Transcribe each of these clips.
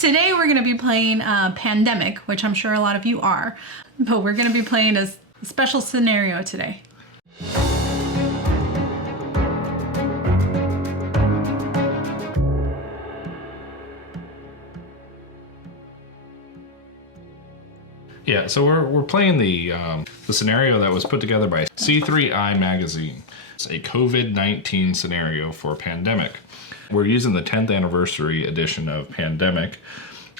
Today we're going to be playing Pandemic, which I'm sure a lot of you are, but we're going to be playing a special scenario today. Yeah, so we're playing the scenario that was put together by C3I Magazine. It's a COVID-19 scenario for Pandemic. We're using the 10th anniversary edition of Pandemic,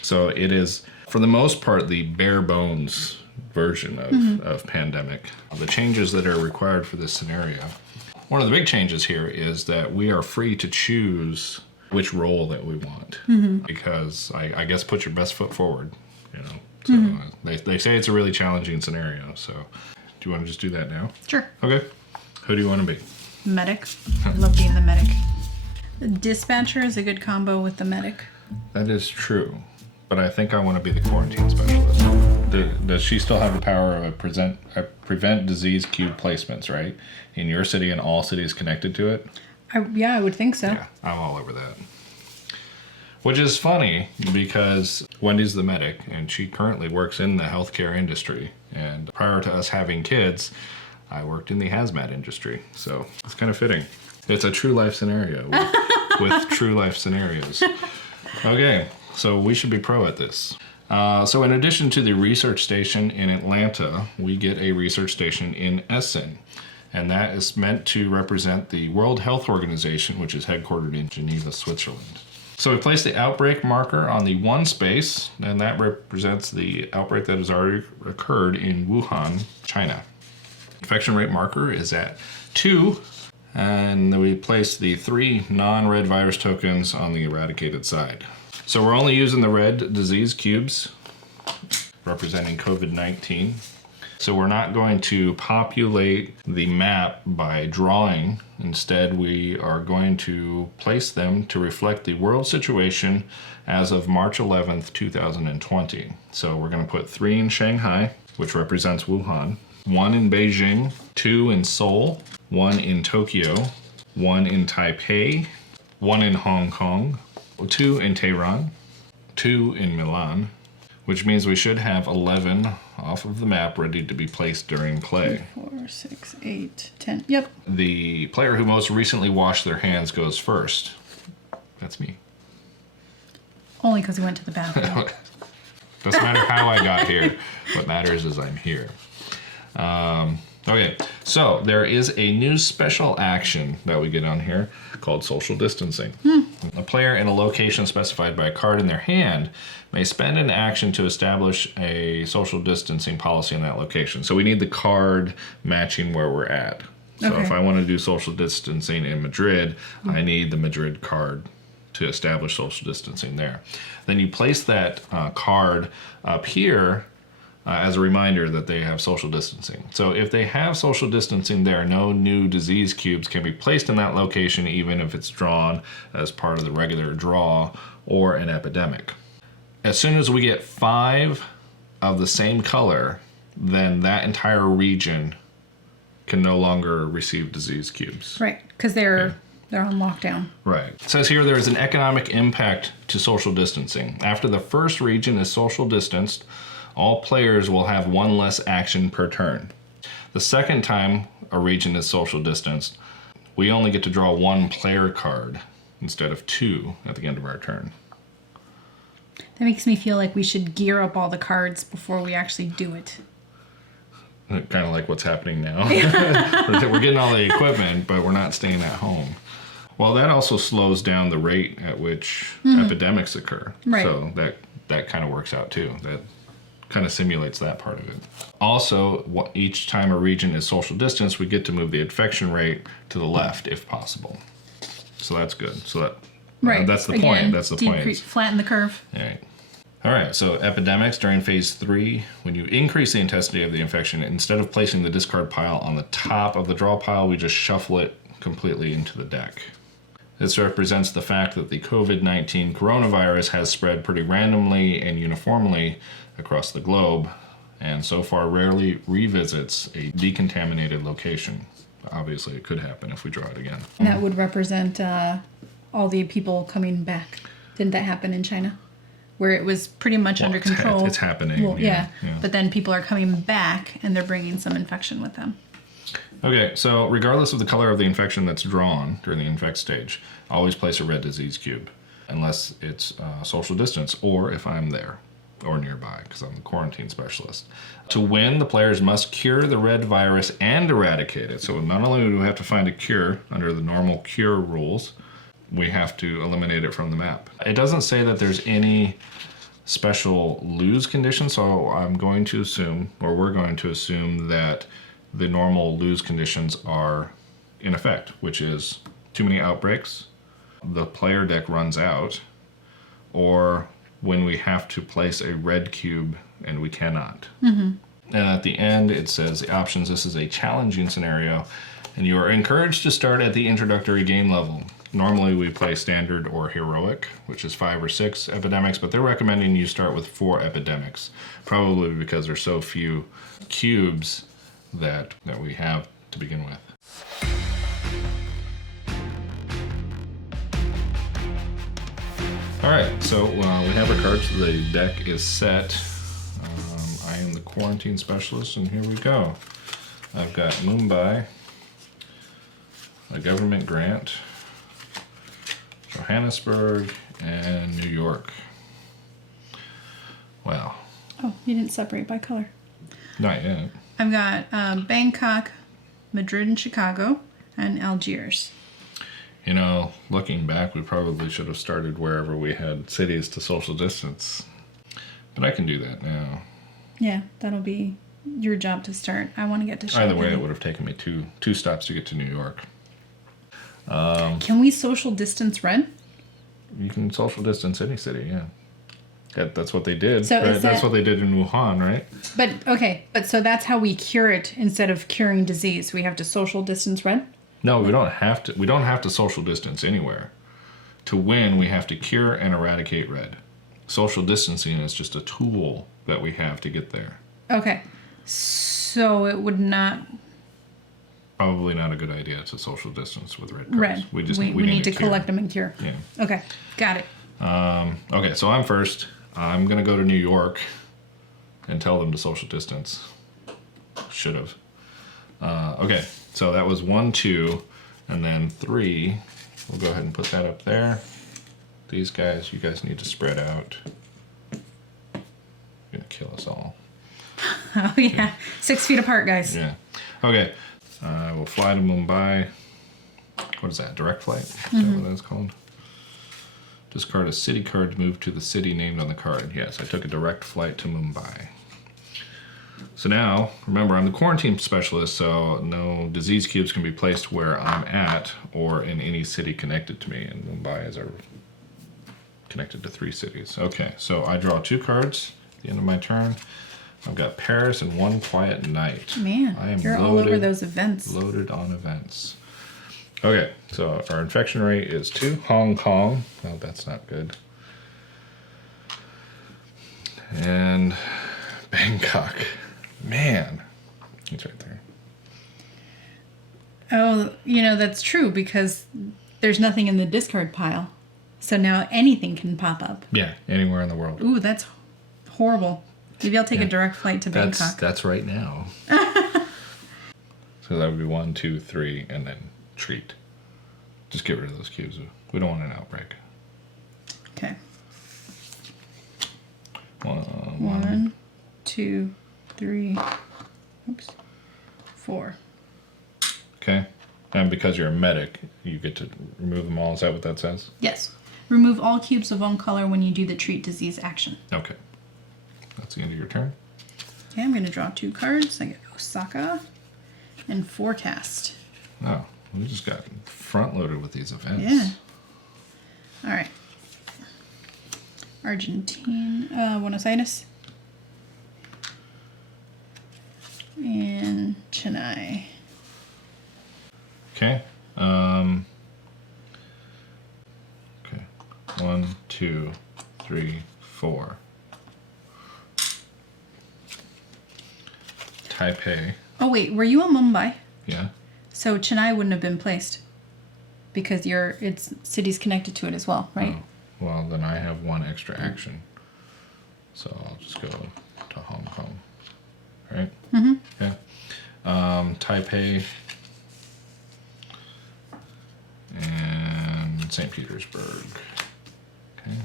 so it is, for the most part, the bare bones version of Pandemic. The changes that are required for this scenario. One of the big changes here is that we are free to choose which role that we want, because I guess put your best foot forward, you know. So they say it's a really challenging scenario, so do you want to just do that now? Sure. Okay. Who do you want to be? Medic. I love being the medic. The dispatcher is a good combo with the medic. That is true, but I think I want to be the quarantine specialist. Does she still have the power of prevent disease cube placements, right? In your city and all cities connected to it? Yeah, I would think so. Yeah, I'm all over that. Which is funny because Wendy's the medic and she currently works in the healthcare industry. And prior to us having kids, I worked in the hazmat industry. So it's kind of fitting. It's a true life scenario with true life scenarios. Okay, so we should be pro at this. So in addition to the research station in Atlanta, we get a research station in Essen. And that is meant to represent the World Health Organization, which is headquartered in Geneva, Switzerland. So we place the outbreak marker on the 1 space, and that represents the outbreak that has already occurred in Wuhan, China. Infection rate marker is at 2, and then we place the 3 non-red virus tokens on the eradicated side. So we're only using the red disease cubes, representing COVID-19. So we're not going to populate the map by drawing. Instead, we are going to place them to reflect the world situation as of March 11th, 2020. So we're going to put 3 in Shanghai, which represents Wuhan, 1 in Beijing, 2 in Seoul, 1 in Tokyo, 1 in Taipei, 1 in Hong Kong, 2 in Tehran, 2 in Milan, which means we should have 11 off of the map ready to be placed during play. 4, 6, 8, 10. Yep. The player who most recently washed their hands goes first. That's me. Only because we went to the bathroom. Doesn't matter how I got here. What matters is I'm here. Okay, so there is a new special action that we get on here called social distancing. A player in a location specified by a card in their hand may spend an action to establish a social distancing policy in that location. So we need the card matching where we're at. So if I want to do social distancing in Madrid, I need the Madrid card to establish social distancing there. Then you place that card up here as a reminder that they have social distancing. So if they have social distancing there, no new disease cubes can be placed in that location, even if it's drawn as part of the regular draw or an epidemic. As soon as we get 5 of the same color, then that entire region can no longer receive disease cubes. Right, because they're on lockdown. Right. It says here there is an economic impact to social distancing. After the first region is social distanced, all players will have 1 less action per turn. The second time a region is social distanced, we only get to draw 1 player card instead of 2 at the end of our turn. That makes me feel like we should gear up all the cards before we actually do it. Kind of like what's happening now. We're getting all the equipment, but we're not staying at home. Well, that also slows down the rate at which epidemics occur. Right. So that kind of works out too. That kind of simulates that part of it. Also, each time a region is social distance, we get to move the infection rate to the left if possible. So that's good. So that's the point. That's the point. Flatten the curve. All right, so epidemics during phase 3, when you increase the intensity of the infection, instead of placing the discard pile on the top of the draw pile, we just shuffle it completely into the deck. This represents the fact that the COVID-19 coronavirus has spread pretty randomly and uniformly across the globe, and so far rarely revisits a decontaminated location. Obviously, it could happen if we draw it again. That would represent all the people coming back. Didn't that happen in China? where it was pretty much under control. It's happening. Well, yeah. But then people are coming back and they're bringing some infection with them. Okay, so regardless of the color of the infection that's drawn during the infect stage, always place a red disease cube, unless it's social distance or if I'm there or nearby, because I'm the quarantine specialist. To win, the players must cure the red virus and eradicate it. So not only do we have to find a cure under the normal cure rules, we have to eliminate it from the map. It doesn't say that there's any special lose condition, so I'm going to assume, or we're going to assume, that the normal lose conditions are in effect, which is too many outbreaks, the player deck runs out, or when we have to place a red cube and we cannot. And at the end it says the options. This is a challenging scenario and you are encouraged to start at the introductory game level. Normally we play standard or heroic, which is 5 or 6 epidemics, but they're recommending you start with 4 epidemics, probably because there's so few cubes that we have to begin with. All right, so we have our cards. The deck is set. I am the quarantine specialist, and here we go. I've got Mumbai, a government grant, Johannesburg, and New York. Wow. Oh, you didn't separate by color. Not yet. I've got Bangkok, Madrid and Chicago, and Algiers. You know, looking back, we probably should have started wherever we had cities to social distance. But I can do that now. Yeah, that'll be your job to start. I want to get to Shanghai. Either way, it would have taken me two stops to get to New York. Can we social distance red? You can social distance any city, yeah. That's what they did. So right? That's what they did in Wuhan, right? But so that's how we cure it instead of curing disease. We have to social distance red? No, we don't have to. We don't have to social distance anywhere. To win, we have to cure and eradicate red. Social distancing is just a tool that we have to get there. Okay. So it would not... Probably not a good idea to social distance with red cards. Red. We need to collect them and cure. Yeah. Okay. Got it. Okay, so I'm first. I'm going to go to New York and tell them to social distance. Should have. Okay, so that was 1, 2, and then 3. We'll go ahead and put that up there. These guys, you guys need to spread out. You're going to kill us all. Oh, yeah. 6 feet apart, guys. Yeah. Okay, we'll fly to Mumbai. What is that, direct flight? Is that what that's called? Discard a city card to move to the city named on the card. Yes, I took a direct flight to Mumbai. So now, remember, I'm the quarantine specialist, so no disease cubes can be placed where I'm at or in any city connected to me. And Mumbai is connected to 3 cities. Okay, so I draw 2 cards at the end of my turn. I've got Paris and One Quiet Night. Man, you're all over those events. Loaded on events. Okay, so our infection rate is 2. Hong Kong. Oh, that's not good. And Bangkok. Man, he's right there. Oh, that's true because there's nothing in the discard pile. So now anything can pop up. Yeah, anywhere in the world. Ooh, that's horrible. Maybe I'll take a direct flight to Bangkok. That's right now. So that would be 1, 2, 3, and then treat. Just get rid of those cubes. We don't want an outbreak. Okay. 1, 2, 3, 4. Okay. And because you're a medic, you get to remove them all. Is that what that says? Yes. Remove all cubes of one color when you do the treat disease action. Okay. That's the end of your turn. Okay, I'm going to draw 2 cards. I get Osaka and Forecast. Oh, we just got front-loaded with these events. Yeah. All right. Argentina, Buenos Aires. And Chennai. Okay. Okay. 1, 2, 3, 4. Taipei. Oh, wait. Were you in Mumbai? Yeah. So Chennai wouldn't have been placed because it's cities connected to it as well, right? Oh, well, then I have 1 extra action. So I'll just go to Hong Kong. Right? Mm-hmm. Okay. Taipei and St. Petersburg. Okay.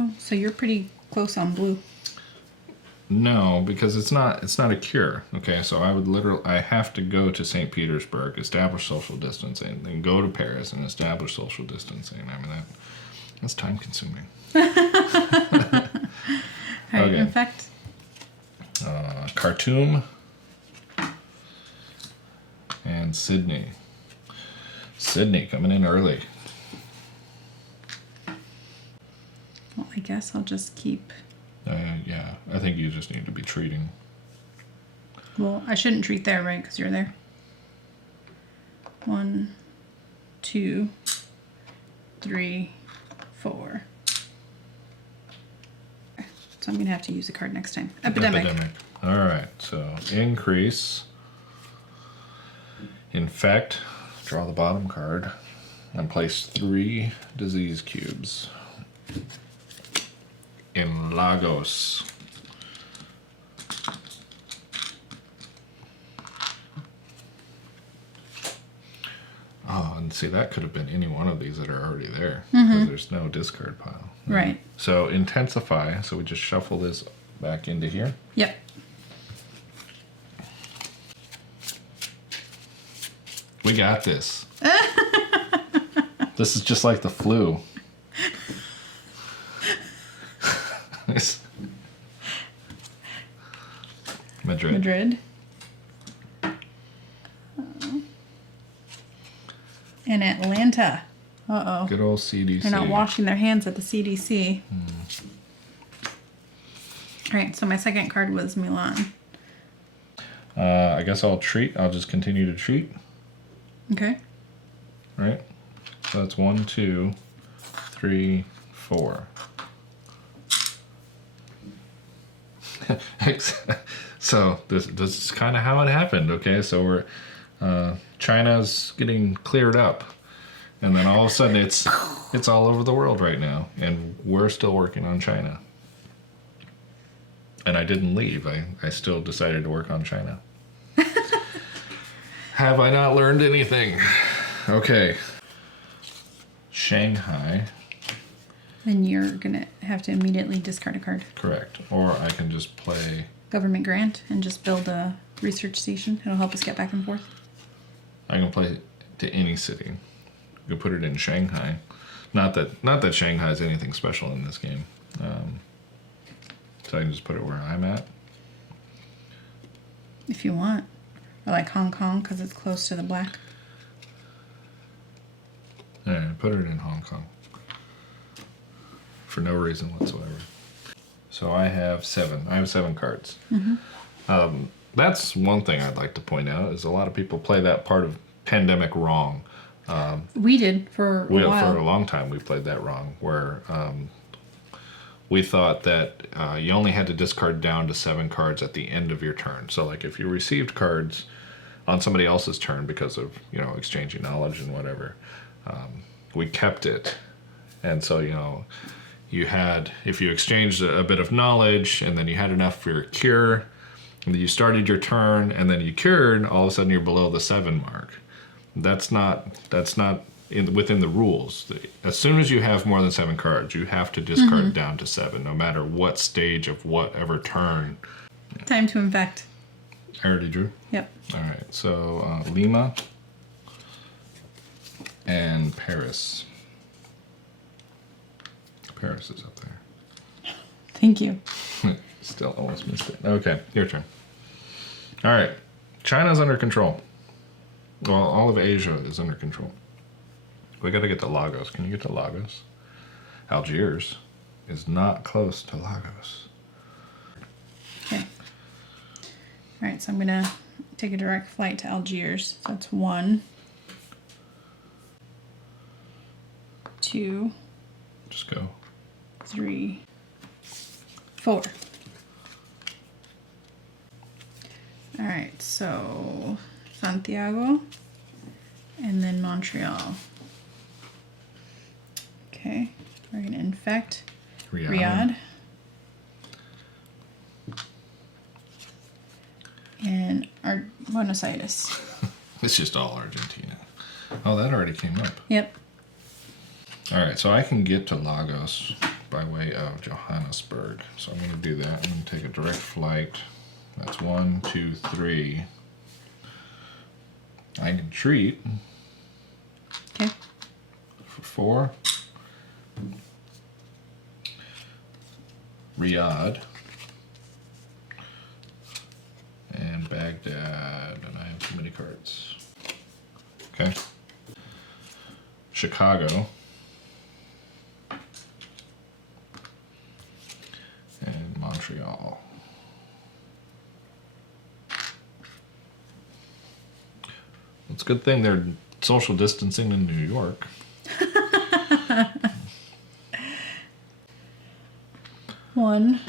Oh, so you're pretty close on blue. No, because it's not a cure. Okay, so I have to go to St. Petersburg, establish social distancing, then go to Paris and establish social distancing. I mean that's time consuming. All right, Okay. infect. Khartoum and Sydney. Sydney coming in early. Well, I guess I'll just keep. Yeah, I think you just need to be treating. Well, I shouldn't treat there, right? Because you're there. 1, 2, 3, 4. So I'm going to have to use a card next time. Epidemic. All right, so increase. Infect. Draw the bottom card. And place 3 disease cubes. In Lagos. Oh, and see, that could have been any one of these that are already there. Because there's no discard pile. Right. So intensify. So we just shuffle this back into here. Yep. We got this. This is just like the flu. Madrid. And Atlanta. Uh-oh. Good old CDC. They're not washing their hands at the CDC. All right, so my second card was Milan. I guess I'll treat. I'll just continue to treat. Okay. Right? So that's 1, 2, 3, 4. So this is kind of how it happened. Okay, so we're China's getting cleared up, and then all of a sudden it's all over the world right now, and we're still working on China. And I didn't leave. I still decided to work on China. Have I not learned anything? Okay. Shanghai. Then you're going to have to immediately discard a card. Correct. Or I can just play... Government grant and just build a research station. It'll help us get back and forth. I can play to any city. You can put it in Shanghai. Not that Shanghai is anything special in this game. So I can just put it where I'm at. If you want. Or like Hong Kong because it's close to the black. Yeah, put it in Hong Kong. For no reason whatsoever. So I have 7. I have 7 cards. Mm-hmm. That's one thing I'd like to point out is a lot of people play that part of Pandemic wrong. We did for a while. For a long time we played that wrong, where we thought that you only had to discard down to 7 cards at the end of your turn. So like if you received cards on somebody else's turn because of, exchanging knowledge and whatever, we kept it. And so, if you exchanged a bit of knowledge and then you had enough for your cure, and then you started your turn and then you cured, all of a sudden you're below the 7 mark. That's not within the rules. As soon as you have more than 7 cards, you have to discard down to 7, no matter what stage of whatever turn. Time to infect. I already drew? Yep. All right, so Lima and Paris. Paris is up there. Thank you. Still almost missed it. Okay, your turn. All right, China's under control. Well, all of Asia is under control. We got to get to Lagos. Can you get to Lagos? Algiers is not close to Lagos. Okay. All right, so I'm going to take a direct flight to Algiers. So that's 1, 2, Just go. 3, 4. All right, so Santiago and then Montreal. Okay, we're going to infect Riyadh. Buenos Aires. It's just all Argentina. Oh, that already came up. Yep. All right, so I can get to Lagos by way of Johannesburg. So I'm going to do that. I'm going to take a direct flight. That's 1, 2, 3. I can treat Okay. for 4. Riyadh. And Baghdad. And I have too many cards. Okay. Chicago. And Montreal. It's a good thing they're social distancing in New York. 1,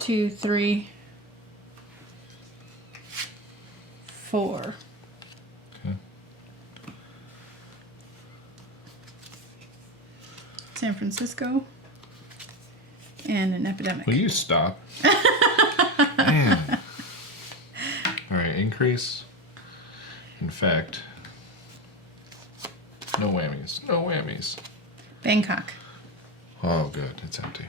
2, 3, 4. Okay. San Francisco. And an epidemic. Will you stop? Man. All right, increase. Infect. No whammies. No whammies. Bangkok. Oh, good. It's empty.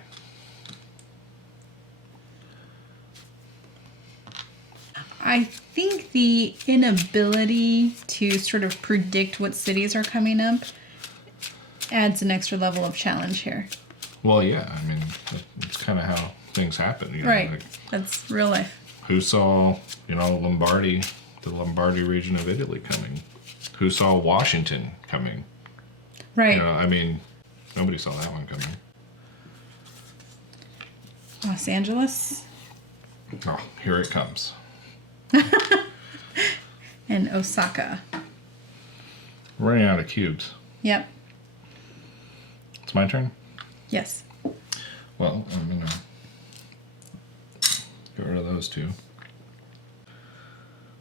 I think the inability to sort of predict what cities are coming up adds an extra level of challenge here. Well, yeah. I mean, it's kind of how things happen. You know, Right. like, That's real life. who saw, Lombardy, the Lombardy region of Italy coming? Who saw Washington coming? Right. I mean, nobody saw that one coming. Los Angeles Oh, here it comes. and Osaka. Running out of cubes. Yep. It's my turn? Yes. Well, I'm going to get rid of those two.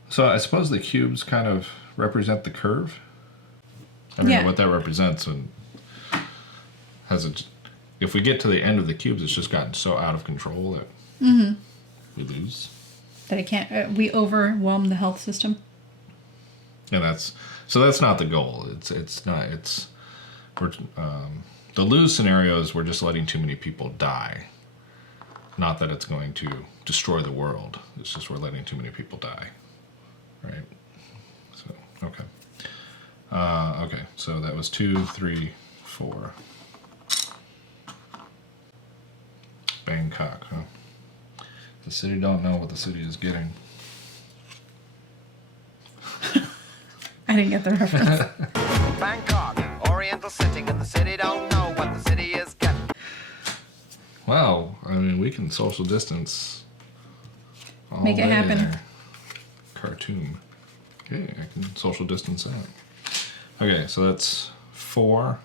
So I suppose the cubes kind of represent the curve. I don't know what that represents, and if we get to the end of the cubes, it's just gotten so out of control that we lose. That it can't. We overwhelm the health system. And that's not the goal. The lose scenarios, we're just letting too many people die. Not that it's going to destroy the world. It's just we're letting too many people die. Right? So, okay. Okay, so that was 2, 3, 4. Bangkok, huh? The city don't know what the city is getting. I didn't get the reference. Bangkok, Oriental sitting in the city, don't know what the city is getting. Wow, I mean, we can social distance. All Make it day happen. there. Khartoum. Okay, I can social distance that. Okay, so that's 4,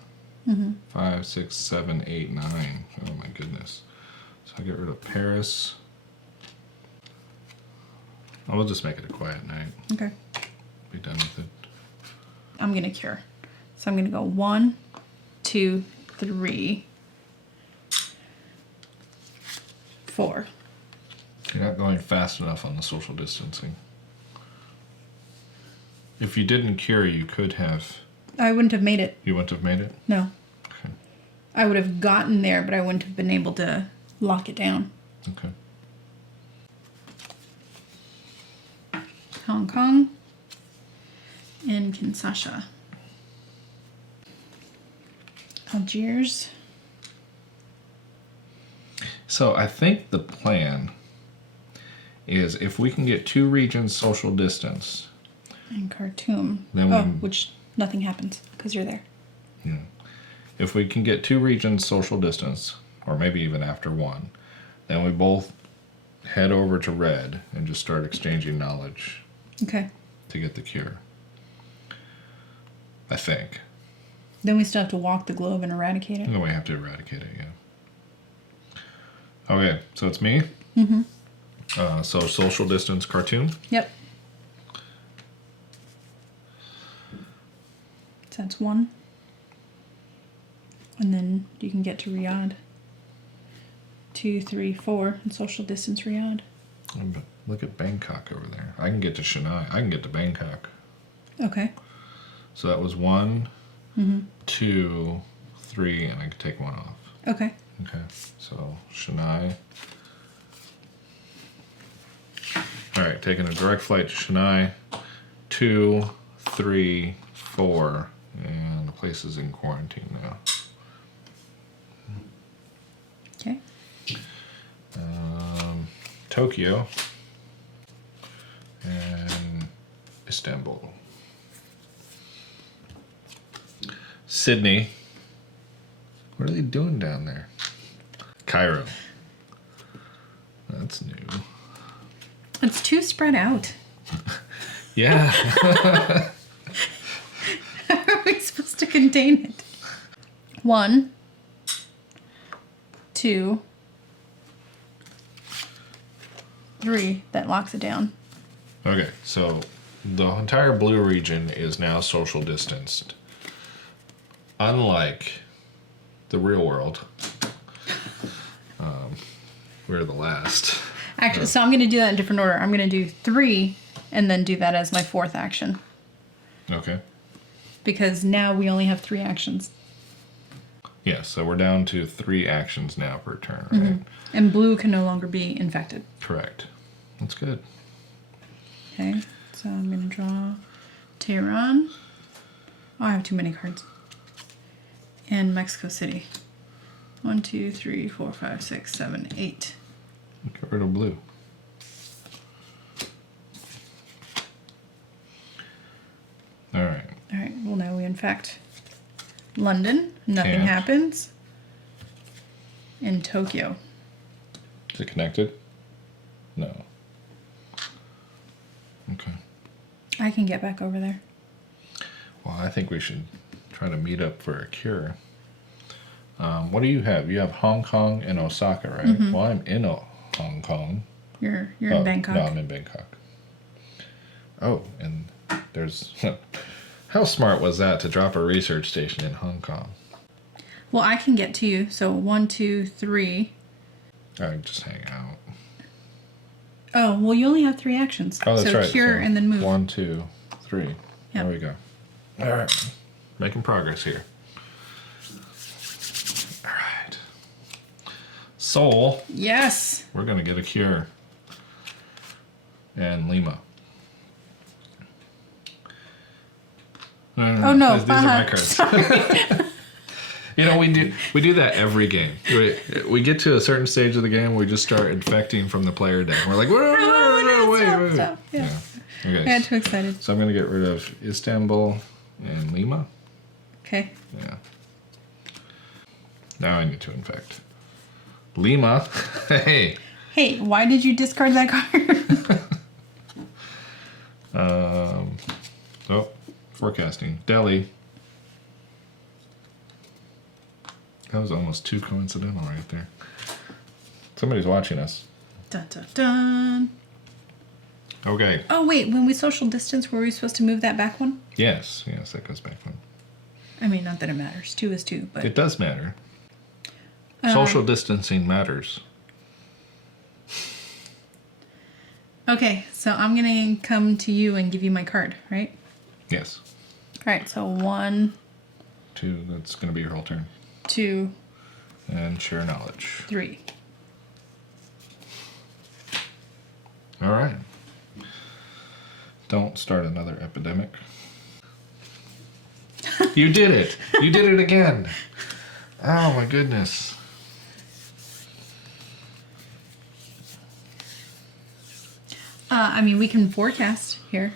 5, 6, 7, 8, 9. Oh my goodness. So I get rid of Paris. Oh, we'll just make it a quiet night. Okay. Be done with it. I'm going to cure. So I'm going to go 1, 2, 3, 4. You're not going fast enough on the social distancing. If you didn't cure, you could have. I wouldn't have made it. You wouldn't have made it? No. Okay. I would have gotten there, but I wouldn't have been able to lock it down. Okay. Hong Kong and Kinshasa. Algiers. So I think the plan is if we can get 2 regions social distance. And Khartoum. Then which nothing happens because you're there. Yeah. If we can get 2 regions social distance, or maybe even after 1, then we both head over to red and just start exchanging knowledge Okay. to get the cure. I think. Then we still have to walk the globe and eradicate it. And then we have to eradicate it, yeah. Okay, so it's me. So social distance Khartoum. Yep. So that's 1. And then you can get to Riyadh. 2, 3, 4, and social distance Riyadh. Look at Bangkok over there. I can get to Chennai. I can get to Bangkok. Okay. So that was 1, 2, 3, and I could take 1 off. Okay. Okay, so Chennai. All right, taking a direct flight to Chennai. 2, 3, 4, and the place is in quarantine now. Okay. Tokyo and Istanbul. Sydney. What are they doing down there? Cairo. That's new. It's too spread out. Yeah. How are we supposed to contain it? 1, 2, 3. That locks it down. Okay, so the entire blue region is now social distanced. Unlike the real world, we're the last. Actually, so I'm going to do that in a different order. I'm going to do 3 and then do that as my 4th action. Okay. Because now we only have 3 actions. Yeah, so we're down to 3 actions now per turn, right? And blue can no longer be infected. Correct. That's good. Okay, so I'm going to draw Tehran. Oh, I have too many cards. And Mexico City. 1, 2, 3, 4, 5, 6, 7, 8. Get rid of blue. All right. All right, well, now we infect London. Nothing Can't. happens. And Tokyo. Is it connected? No. Okay. I can get back over there. Well, I think we should try to meet up for a cure. What do you have? You have Hong Kong and Osaka, right? Well, I'm in Hong Kong. You're in Bangkok. No, I'm in Bangkok. Oh, and there's... How smart was that to drop a research station in Hong Kong? Well, I can get to you. So 1, 2, 3. I just hang out. Oh, well, you only have 3 actions. Oh, that's so right. Cure So and then move. 1, 2, 3. Yep. There we go. All right. Making progress here. All right. Seoul. Yes. We're going to get a cure. And Lima. Oh, no. These are my cards. You know, we do that every game. We get to a certain stage of the game, we just start infecting from the player deck. We're like, wait. Stop. Yeah. Okay. I got too excited. So I'm going to get rid of Istanbul and Lima. Okay. Yeah. Now I need to infect Lima. Hey. Hey, why did you discard that card? Forecasting. Delhi. That was almost too coincidental right there. Somebody's watching us. Dun, dun, dun. Okay. Oh, wait. When we social distance, were we supposed to move that back one? Yes, that goes back one. I mean, not that it matters. 2 is 2, but... It does matter. Social distancing matters. Okay, so I'm going to come to you and give you my card, right? Yes. All right, so 1, 2, that's going to be your whole turn. 2, And share knowledge. 3. All right. Don't start another epidemic. You did it. You did it again. Oh, my goodness. I mean, we can forecast here.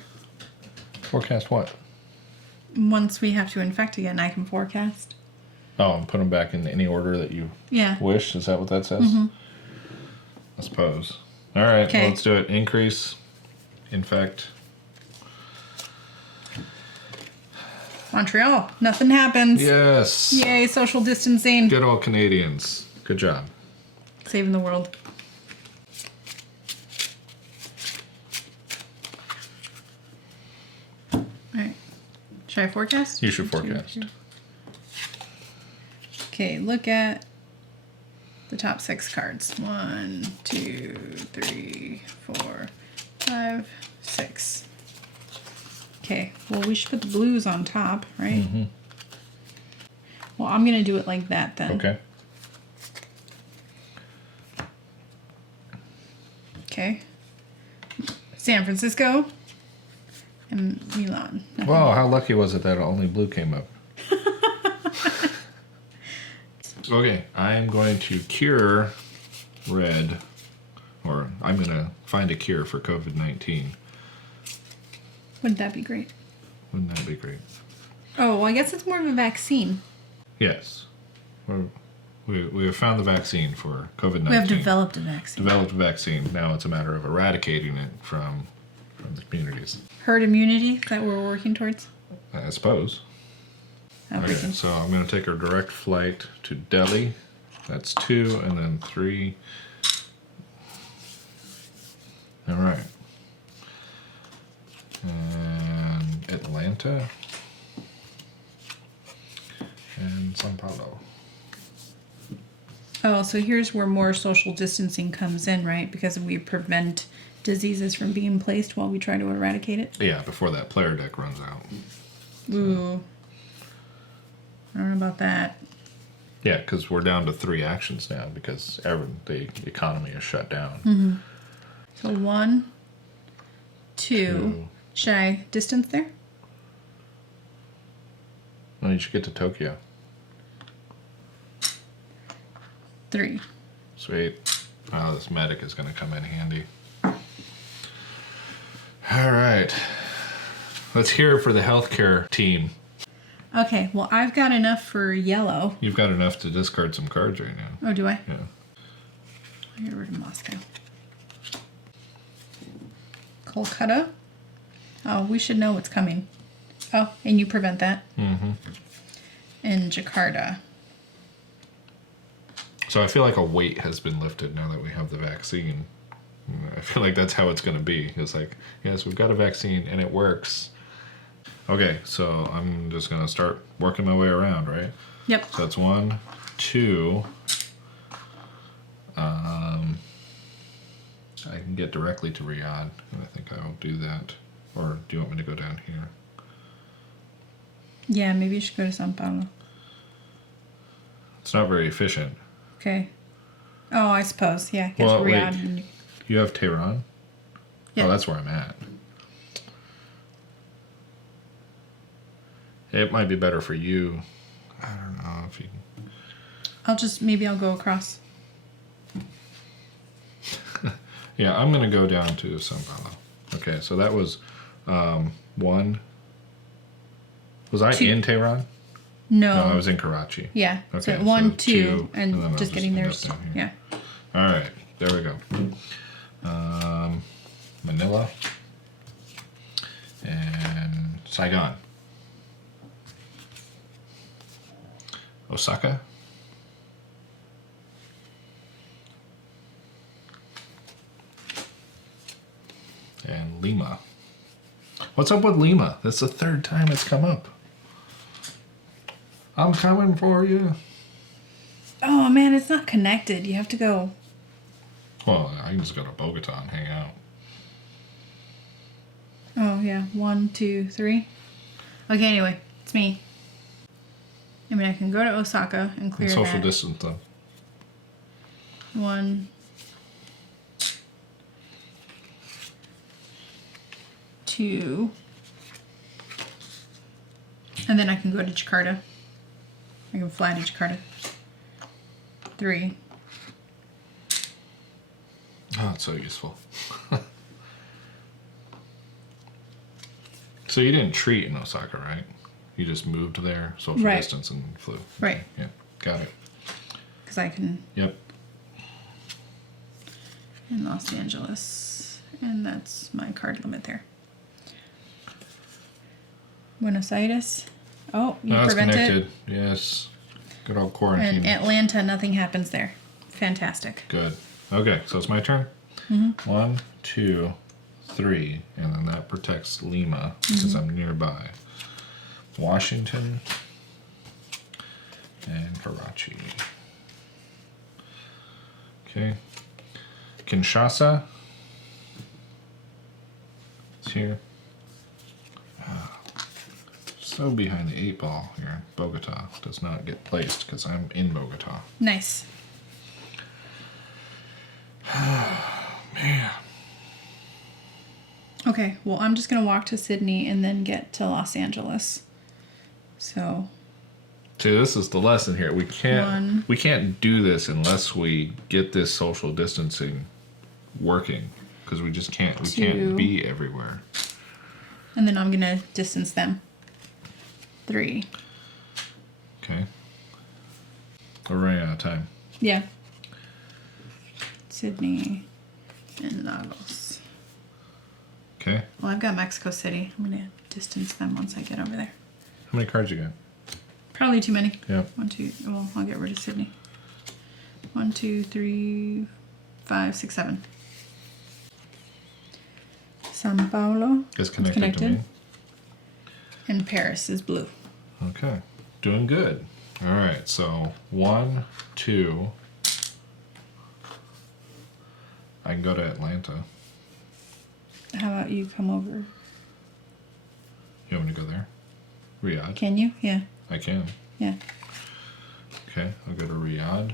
Forecast what? Once we have to infect again, I can forecast. Oh, and put them back in any order that you Yeah. wish? Is that what that says? I suppose. All right, Okay. let's do it. Increase, infect. Montreal, nothing happens. Yes. Yay, social distancing. Good old Canadians. Good job. Saving the world. All right. Should I forecast? You should 1, 2, forecast. 3. Okay, look at the top 6 cards. 1, 2, 3, 4, 5, 6. Okay, well, we should put the blues on top, right? Mm-hmm. Well, I'm going to do it like that then. Okay. Okay. San Francisco and Milan. Nothing. Wow, how lucky was it that only blue came up? Okay, I'm going to cure red, or I'm going to find a cure for COVID-19. Wouldn't that be great? Wouldn't that be great? Oh, well, I guess it's more of a vaccine. Yes. We have found the vaccine for COVID-19. We have developed a vaccine. Developed a vaccine. Now it's a matter of eradicating it from the communities, Herd immunity that we're working towards. I suppose. Okay, Outbreak. so I'm going to take a direct flight to Delhi. That's 2, and then 3. All right. And Atlanta. And Sao Paulo. Oh, so here's where more social distancing comes in, right? Because we prevent diseases from being placed while we try to eradicate it. Yeah, before that player deck runs out. Ooh. I don't know about that. Yeah, because we're down to 3 actions now because the economy is shut down. Mm-hmm. So 1, 2. Should I distance there? Well, you should get to Tokyo. 3. Sweet. Oh, this medic is going to come in handy. All right. Let's hear it for the healthcare team. Okay, well, I've got enough for yellow. You've got enough to discard some cards right now. Oh, do I? Yeah. I'll get rid of Moscow. Kolkata. Oh, we should know what's coming. Oh, and you prevent that. Mm-hmm. And Jakarta. So I feel like a weight has been lifted now that we have the vaccine. I feel like that's how it's going to be. It's like, yes, we've got a vaccine and it works. Okay, so I'm just going to start working my way around, right? Yep. So that's 1, 2. I can get directly to Riyadh, and I think I will do that. Or do you want me to go down here? Yeah, maybe you should go to Sao Paulo. It's not very efficient. Okay. Oh, I suppose. Yeah, get Well, to wait. Riyadh. And You have Tehran? yeah. Oh, that's where I'm at. It might be better for you. I don't know if you... Maybe I'll go across. Yeah, I'm going to go down to Sao Paulo. Okay, so that was 1. Was I 2. in Tehran? No. No, I was in Karachi. Yeah. Okay, so 1, so 2, 2, and then and I'll just getting end there. up down Yeah. here. All right, there we go. Manila and Saigon. Osaka. And Lima. What's up with Lima? That's the 3rd time it's come up. I'm coming for you. Oh, man, it's not connected. You have to go. Well, I can just go to Bogota and hang out. Oh, yeah. 1, 2, 3. Okay, anyway. It's me. I mean, I can go to Osaka and clear And social that. distance, though. 1, 2, and then I can go to Jakarta. I can fly to Jakarta. 3. Oh, it's so useful. So you didn't treat in Osaka, right? You just moved there, social Right. distance, and flew. Right. Yeah, got it. Because I can Yep. in Los Angeles, and that's my card limit there. Buenos Aires. Oh, you No, that's prevent connected. it. Yes. Good old quarantine. And Atlanta, nothing happens there. Fantastic. Good. Okay, so it's my turn. 1, 2, 3, and then that protects Lima because I'm nearby. Washington and Karachi. Okay. Kinshasa here. So behind the 8 ball here. Bogota does not get placed because I'm in Bogota. Nice. Man. Okay, well, I'm just going to walk to Sydney and then get to Los Angeles. So, See, this is the lesson here. We can't do this unless we get this social distancing working, because we just can't. We can't be everywhere. And then I'm going to distance them. 3. Okay. We're running out of time. Yeah. Sydney and Lagos. Okay. Well, I've got Mexico City. I'm going to distance them once I get over there. How many cards you got? Probably too many. Yeah. 1, 2. Well, I'll get rid of Sydney. 1, 2, 3, 5, 6, 7. Sao Paulo It's connected to me. And Paris is blue. Okay. Doing good. All right. So 1, 2. I can go to Atlanta. How about you come over? You want me to go there? Riyadh. Can you? Yeah. I can. Yeah. Okay. I'll go to Riyadh.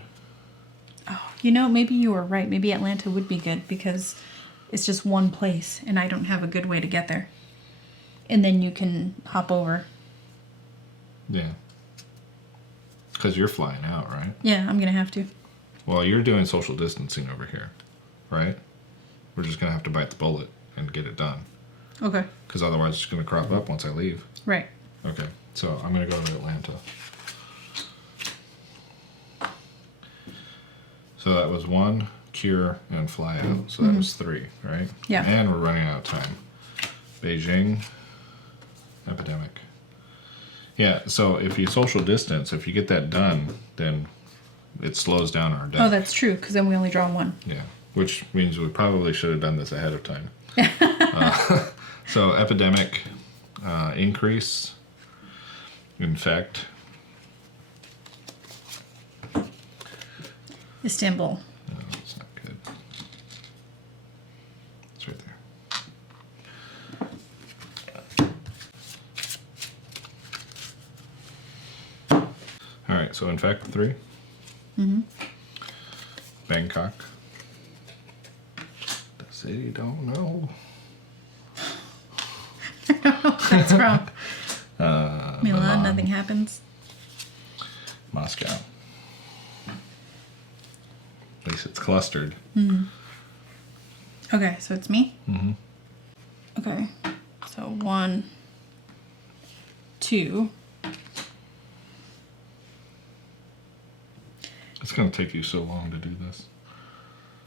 Oh, you know, maybe you were right. Maybe Atlanta would be good because it's just one place and I don't have a good way to get there. And then you can hop over. Yeah. Because you're flying out, right? Yeah, I'm going to have to. Well, you're doing social distancing over here, right? We're just going to have to bite the bullet and get it done. Okay. Because otherwise it's going to crop up once I leave. Right. Okay. So I'm going to go to Atlanta. So that was 1, cure, and fly out. So that was 3, right? Yeah. And we're running out of time. Beijing, epidemic. Yeah, so if you social distance, if you get that done, then it slows down our death. Oh, that's true, because then we only draw 1. Yeah, which means we probably should have done this ahead of time. So epidemic, increase, infect. Istanbul. No, it's not good. It's right there. All right, so infect 3. Mm-hmm. Bangkok. The city don't know. That's from Milan. Milan. Nothing happens. Moscow. At least it's clustered. Mm-hmm. Okay, so it's me? Mm-hmm. Okay. So 1, 2. It's going to take you so long to do this.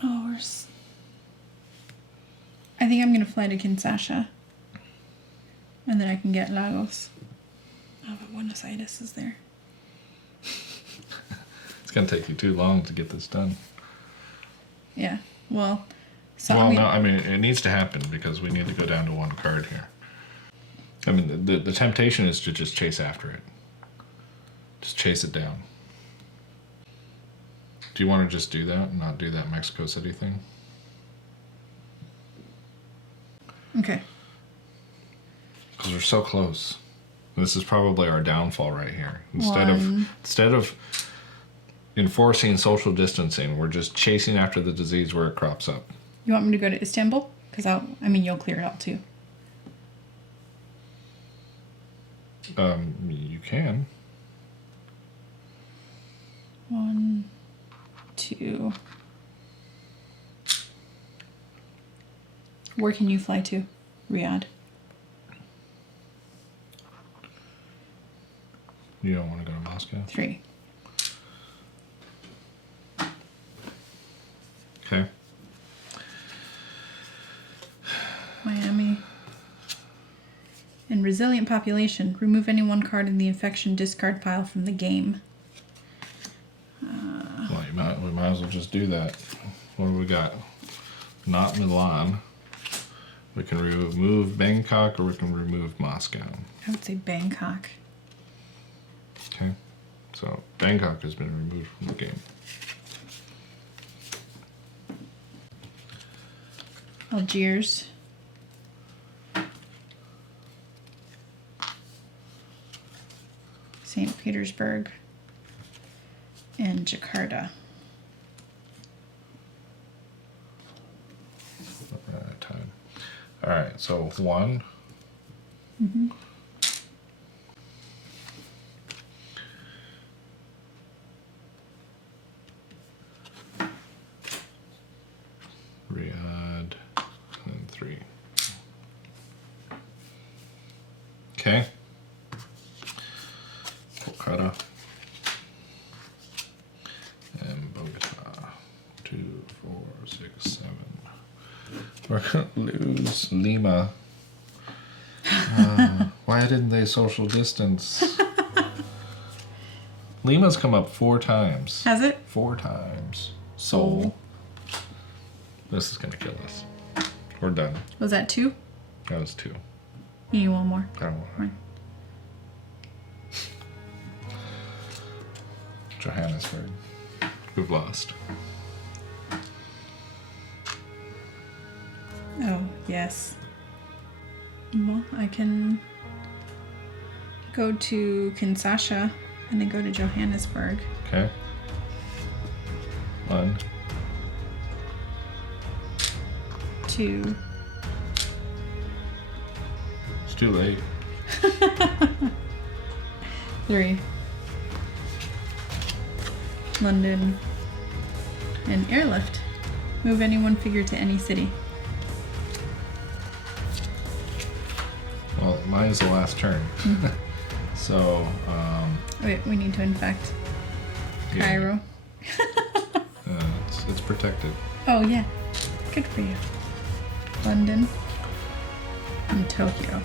Oh, I think I'm going to fly to Kinshasa. And then I can get Lagos. Oh, but Buenos Aires is there. It's going to take you too long to get this done. Yeah. Well, so Well, no, I mean, it needs to happen because we need to go down to 1 card here. I mean, the temptation is to just chase after it. Just chase it down. Do you want to just do that and not do that Mexico City thing? Okay. Because we're so close. This is probably our downfall right here. Instead of enforcing social distancing, we're just chasing after the disease where it crops up. You want me to go to Istanbul? Because you'll clear it out too. You can. 1, 2. Where can you fly to? Riyadh. You don't want to go to Moscow? 3. Okay. Miami. And resilient population. Remove any 1 card in the infection discard pile from the game. Well, we might as well just do that. What do we got? Not Milan. We can remove Bangkok or we can remove Moscow. I would say Bangkok. Okay. So Bangkok has been removed from the game. Algiers. Petersburg, and Jakarta. Time. All right, so 1. Mm-hmm. Riyadh and 3. Okay. Kolkata and Bogota. 2, 4, 6, 7. We're gonna lose Lima. Why didn't they social distance? Lima's come up 4 times. Has it? 4 times. Seoul. This is gonna kill us. We're done. Was that 2? That was 2. You need one more. I don't want Fine. Johannesburg. We've lost. Oh, yes. Well, I can go to Kinshasa and then go to Johannesburg. Okay. 1. 2. It's too late. 3. London. And airlift. Move any one figure to any city. Well, mine is the last turn. So, Wait, we need to infect yeah, Cairo. it's protected. Oh, yeah. Good for you. London. And Tokyo.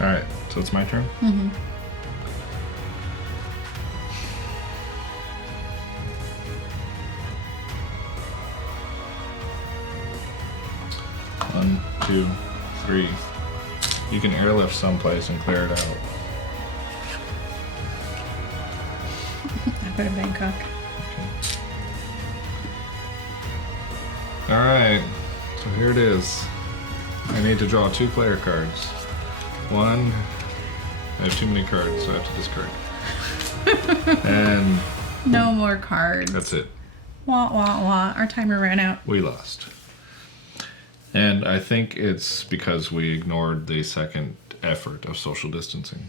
All right, so it's my turn. Mm-hmm. One, 2, 3. You can airlift someplace and clear it out. I go to Bangkok. All right, so here it is. I need to draw 2 player cards. 1, I have too many cards, so I have to discard. And No more cards. that's it. Wah, wah, wah. Our timer ran out. We lost. And I think it's because we ignored the second effort of social distancing.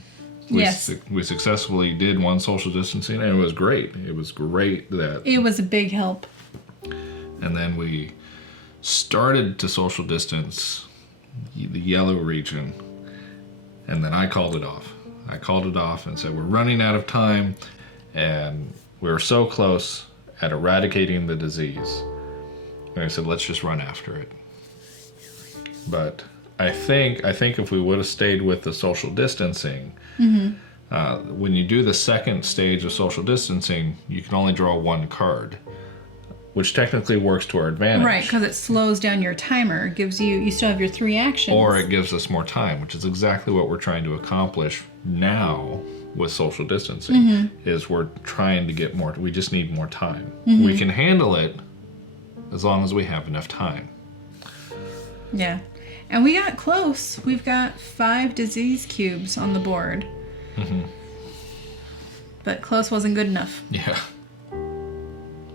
Yes. We successfully did 1 social distancing, and it was great. It was great that... It was a big help. And then we started to social distance the yellow region, and then I called it off. I called it off and said, we're running out of time, and we were so close at eradicating the disease. And I said, let's just run after it. But I think if we would have stayed with the social distancing, when you do the second stage of social distancing, you can only draw 1 card, which technically works to our advantage. Right, because it slows down your timer. Gives you still have your 3 actions. Or it gives us more time, which is exactly what we're trying to accomplish now with social distancing, is we're trying to get more, we just need more time. We can handle it as long as we have enough time. Yeah. And we got close. We've got 5 disease cubes on the board. But close wasn't good enough. Yeah.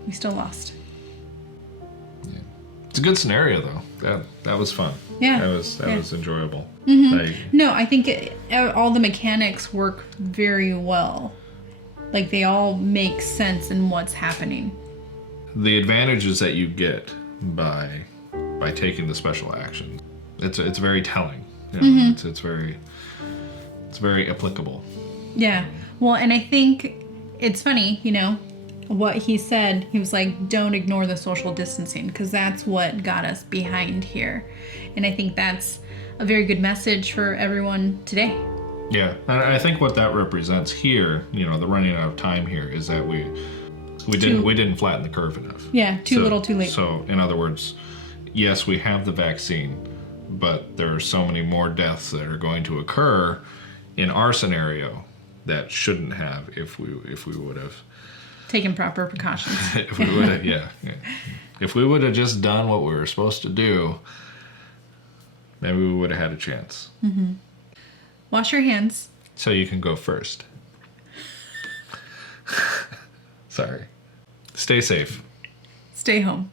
We still lost. It's a good scenario, though. That was fun. Yeah. That was enjoyable. No, I think all the mechanics work very well. Like, they all make sense in what's happening. The advantages that you get by taking the special action, it's very telling. You know, it's very applicable. Yeah. Well, and I think it's funny, what he said. He was like, don't ignore the social distancing, because that's what got us behind here. And I think that's a very good message for everyone today. Yeah, and I think what that represents here, the running out of time here, is that we didn't flatten the curve enough. Yeah, too little, too late. So, in other words, yes, we have the vaccine, but there are so many more deaths that are going to occur in our scenario that shouldn't have if we would have taken proper precautions. if we would have, If we would have just done what we were supposed to do, maybe we would have had a chance. Wash your hands. So you can go first. Sorry. Stay safe. Stay home.